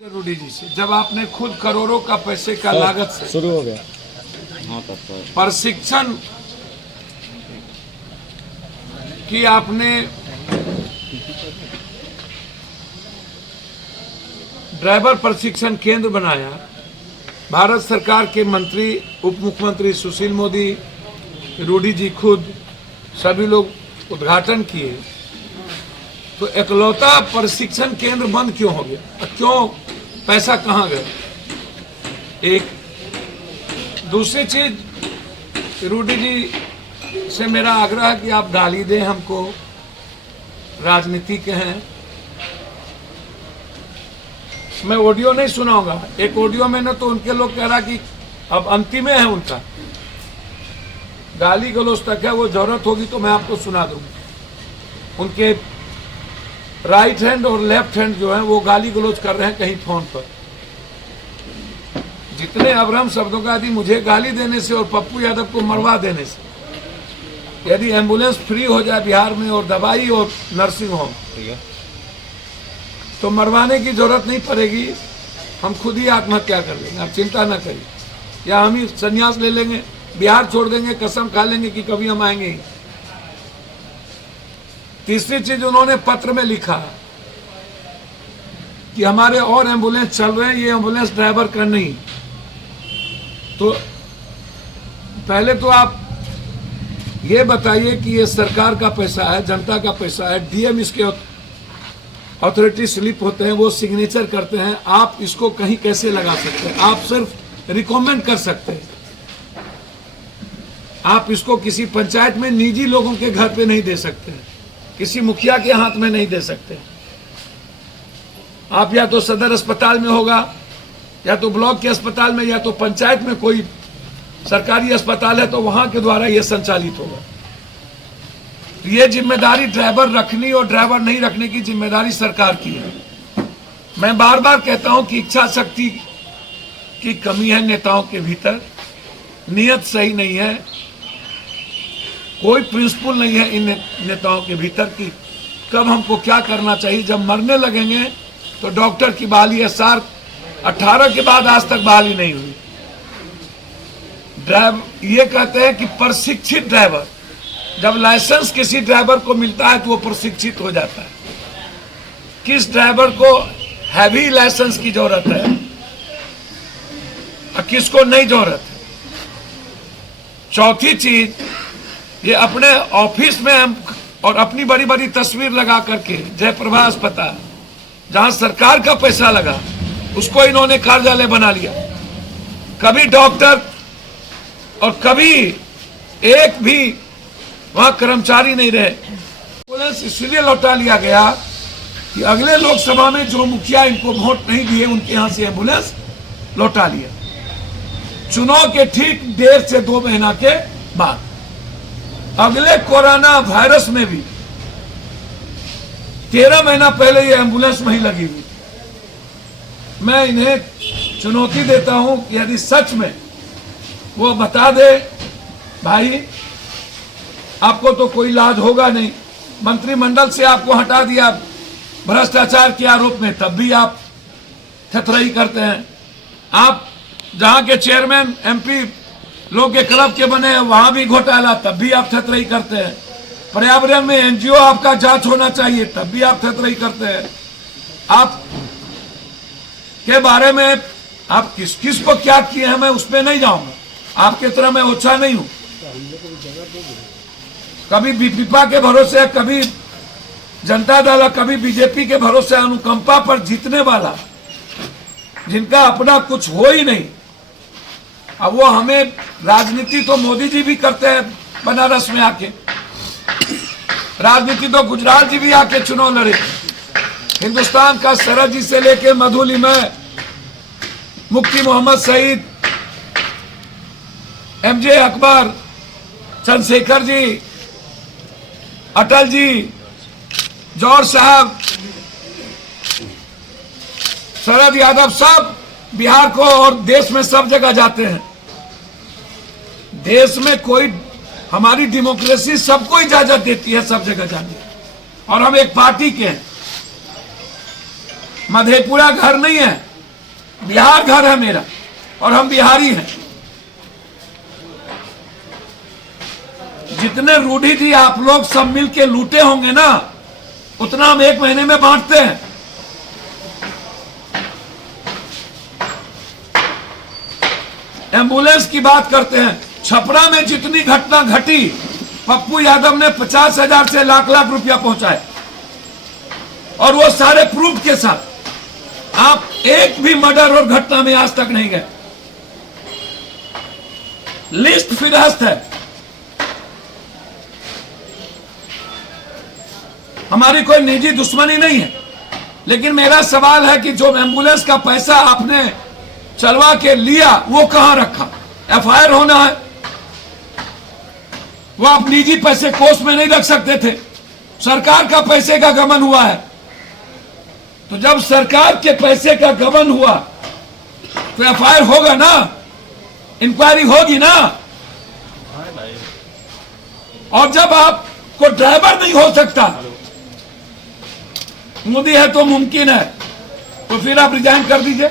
रूडी जी से, जब आपने खुद करोड़ों का पैसे का लागत से शुरू हो गया प्रशिक्षण की आपने ड्राइवर प्रशिक्षण केंद्र बनाया, भारत सरकार के मंत्री उप मुख्यमंत्री सुशील मोदी, रूडी जी खुद सभी लोग उद्घाटन किए, तो एकलौता प्रशिक्षण केंद्र बंद क्यों हो गया? क्यों? पैसा कहाँ गया? एक दूसरी चीज, रूडी जी से मेरा आग्रह है कि आप गाली दें हमको, राजनीति के हैं। मैं ऑडियो नहीं सुनाऊंगा, एक ऑडियो में ना तो उनके लोग कह रहा कि अब अंतिम है उनका, गाली गलौज तक है, वो जरूरत होगी तो मैं आपको सुना दूंगा। उनके राइट हैंड और लेफ्ट हैंड जो है वो गाली गलौज कर रहे हैं कहीं फोन पर। जितने अभ्रम शब्दों का यदि मुझे गाली देने से और पप्पू यादव को मरवा देने से यदि एम्बुलेंस फ्री हो जाए बिहार में और दवाई और नर्सिंग होम, तो मरवाने की जरूरत नहीं पड़ेगी, हम खुद ही आत्महत्या कर लेंगे, आप चिंता न करिए, या हम ही संन्यास ले लेंगे, बिहार छोड़ देंगे, कसम खा लेंगे कि कभी हम आएंगे ही। तीसरी चीज, उन्होंने पत्र में लिखा कि हमारे और एम्बुलेंस चल रहे हैं, ये एम्बुलेंस ड्राइवर का नहीं। तो पहले तो आप ये बताइए कि ये सरकार का पैसा है, जनता का पैसा है, डीएम इसके अथॉरिटी स्लिप होते हैं, वो सिग्नेचर करते हैं, आप इसको कहीं कैसे लगा सकते हैं? आप सिर्फ रिकमेंड कर सकते हैं, आप इसको किसी पंचायत में निजी लोगों के घर पे नहीं दे सकते हैं, किसी मुखिया के हाथ में नहीं दे सकते। आप या तो सदर अस्पताल में होगा, या तो ब्लॉक के अस्पताल में, या तो पंचायत में कोई सरकारी अस्पताल है तो वहां के द्वारा यह संचालित होगा। ये जिम्मेदारी ड्राइवर रखनी और ड्राइवर नहीं रखने की जिम्मेदारी सरकार की है। मैं बार बार कहता हूं कि इच्छा शक्ति की कमी है नेताओं के भीतर, नियत सही नहीं है, कोई प्रिंसिपल नहीं है इन नेताओं के भीतर कि कब हमको क्या करना चाहिए। जब मरने लगेंगे तो डॉक्टर की बहाली है, सार 18 के बाद आज तक बहाली नहीं हुई। ये कहते हैं कि प्रशिक्षित ड्राइवर, जब लाइसेंस किसी ड्राइवर को मिलता है तो वो प्रशिक्षित हो जाता है। किस ड्राइवर को हैवी लाइसेंस की जरूरत है और किसको नहीं जरूरत है? चौथी चीज, ये अपने ऑफिस में और अपनी बड़ी बड़ी तस्वीर लगा करके जयप्रभा अस्पताल, जहां सरकार का पैसा लगा, उसको इन्होंने कार्यालय बना लिया। कभी डॉक्टर और कभी एक भी वहां कर्मचारी नहीं रहे। एम्बुलेंस इसलिए लौटा लिया गया कि अगले लोकसभा में जो मुखिया इनको वोट नहीं दिए उनके यहां से एम्बुलेंस लौटा लिया, चुनाव के ठीक 1.5 से 2 महीना के बाद। अगले कोरोना वायरस में भी 13 महीना पहले ये एम्बुलेंस वहीं लगी हुई। मैं इन्हें चुनौती देता हूं कि यदि सच में वो बता दे, भाई आपको तो कोई इलाज होगा नहीं, मंत्रिमंडल से आपको हटा दिया भ्रष्टाचार के आरोप में, तब भी आप थथरई करते हैं। आप जहां के चेयरमैन एमपी लोग के क्लब के बने हैं वहां भी घोटाला, तब भी आप थथरई करते हैं। पर्यावरण में एनजीओ आपका जांच होना चाहिए, तब भी आप थथरई करते हैं। आप के बारे में आप किस किस को क्या किए हैं मैं उस पर नहीं जाऊंगा, आपके तरह मैं ओछा नहीं हूं। कभी बीपीपा के भरोसे, कभी जनता दल, कभी बीजेपी के भरोसे, अनुकंपा पर जीतने वाला, जिनका अपना कुछ हो ही नहीं। अब वो हमें राजनीति तो मोदी जी भी करते हैं बनारस में आके, राजनीति तो गुजरात जी भी आके चुनाव लड़े। हिंदुस्तान का शरद जी से लेके मधुलिमय, मुफ्ती मोहम्मद सईद, एमजे अकबर, चंद्रशेखर जी, अटल जी, जौहर साहब, शरद यादव, सब बिहार को और देश में सब जगह जाते हैं। देश में कोई, हमारी डेमोक्रेसी सबको इजाजत देती है सब जगह जाने, और हम एक पार्टी के हैं, मधेपुरा घर नहीं है। बिहार घर है मेरा और हम बिहारी हैं। जितने रूढ़ी जी आप लोग सब मिल के लूटे होंगे ना, उतना हम एक महीने में बांटते हैं। एम्बुलेंस की बात करते हैं, छपरा में जितनी घटना घटी, पप्पू यादव ने 50,000 से लाख लाख रुपया पहुंचाए, और वो सारे प्रूफ के साथ। आप एक भी मर्डर और घटना में आज तक नहीं गए। लिस्ट फिरहस्त है। हमारी कोई निजी दुश्मनी नहीं है, लेकिन मेरा सवाल है कि जो एम्बुलेंस का पैसा आपने चलवा के लिया, वो कहां रखा? एफआईआर होना है। वो आप निजी पैसे कोष में नहीं रख सकते थे। सरकार का पैसे का गबन हुआ है, तो जब सरकार के पैसे का गबन हुआ तो एफआईआर होगा ना, इंक्वायरी होगी ना। और जब आपको ड्राइवर नहीं हो सकता, मोदी है तो मुमकिन है, तो फिर आप रिजाइन कर दीजिए।